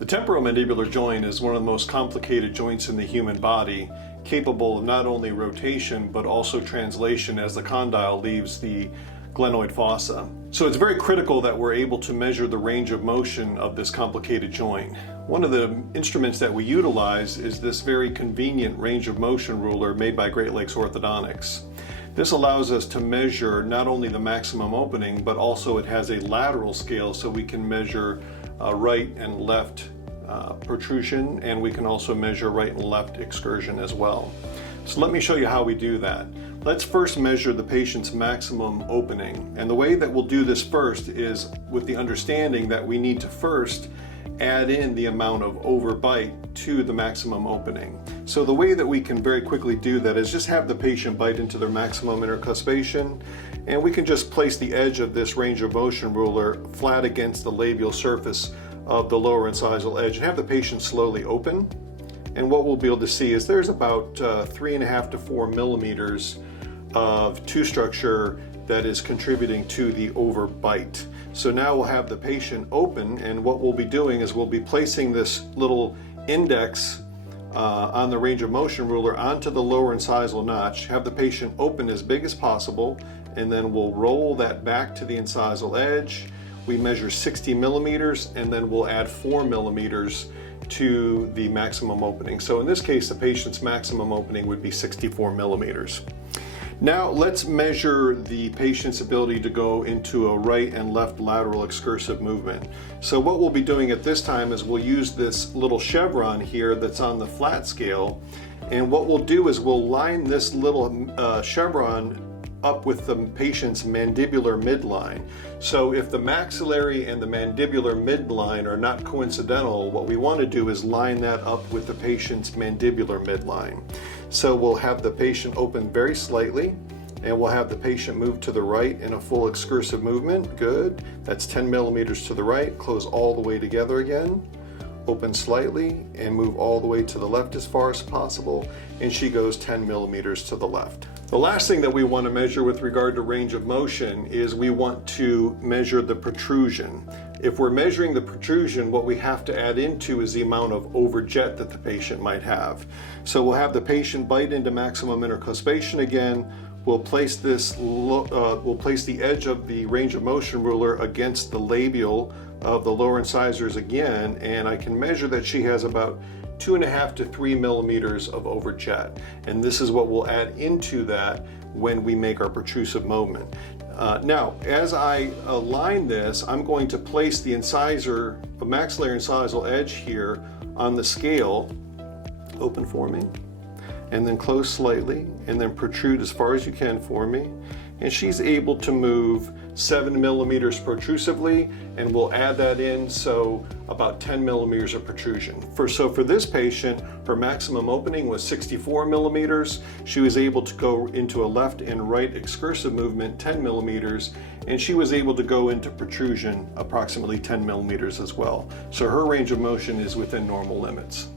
The temporomandibular joint is one of the most complicated joints in the human body, capable of not only rotation but also translation as the condyle leaves the glenoid fossa. So it's very critical that we're able to measure the range of motion of this complicated joint. One of the instruments that we utilize is this very convenient range of motion ruler made by Great Lakes Orthodontics. This allows us to measure not only the maximum opening, but also it has a lateral scale so we can measure right and left protrusion, and we can also measure right and left excursion as well. So let me show you how we do that. Let's first measure the patient's maximum opening. And the way that we'll do this first is with the understanding that we need to first add in the amount of overbite to the maximum opening. So the way that we can very quickly do that is just have the patient bite into their maximum intercuspation, and we can just place the edge of this range of motion ruler flat against the labial surface of the lower incisal edge and have the patient slowly open. And what we'll be able to see is there's about 3.5 to 4 millimeters of tooth structure that is contributing to the overbite. So now we'll have the patient open, and what we'll be doing is we'll be placing this little index on the range of motion ruler onto the lower incisal notch, have the patient open as big as possible, and then we'll roll that back to the incisal edge. We measure 60 millimeters, and then we'll add 4 millimeters to the maximum opening. So in this case, the patient's maximum opening would be 64 millimeters. Now let's measure the patient's ability to go into a right and left lateral excursive movement. So what we'll be doing at this time is we'll use this little chevron here that's on the flat scale, and what we'll do is we'll line this little chevron up with the patient's mandibular midline. So if the maxillary and the mandibular midline are not coincidental, what we want to do is line that up with the patient's mandibular midline. So we'll have the patient open very slightly, and we'll have the patient move to the right in a full excursive movement. Good. That's 10 millimeters to the right. Close all the way together again. Open slightly and move all the way to the left as far as possible, and she goes 10 millimeters to the left. The last thing that we want to measure with regard to range of motion is we want to measure the protrusion. If we're measuring the protrusion, what we have to add into is the amount of overjet that the patient might have. So we'll have the patient bite into maximum intercuspation again. We'll place the edge of the range of motion ruler against the labial of the lower incisors again, and I can measure that she has about 2.5 to 3 millimeters of overjet. And this is what we'll add into that when we make our protrusive movement. Now, as I align this, I'm going to place the maxillary incisal edge here on the scale. Open for me, and then close slightly, and then protrude as far as you can for me. And she's able to move 7 millimeters protrusively, and we'll add that in, so about 10 millimeters of protrusion. So for this patient, her maximum opening was 64 millimeters. She was able to go into a left and right excursive movement 10 millimeters, and she was able to go into protrusion approximately 10 millimeters as well. So her range of motion is within normal limits.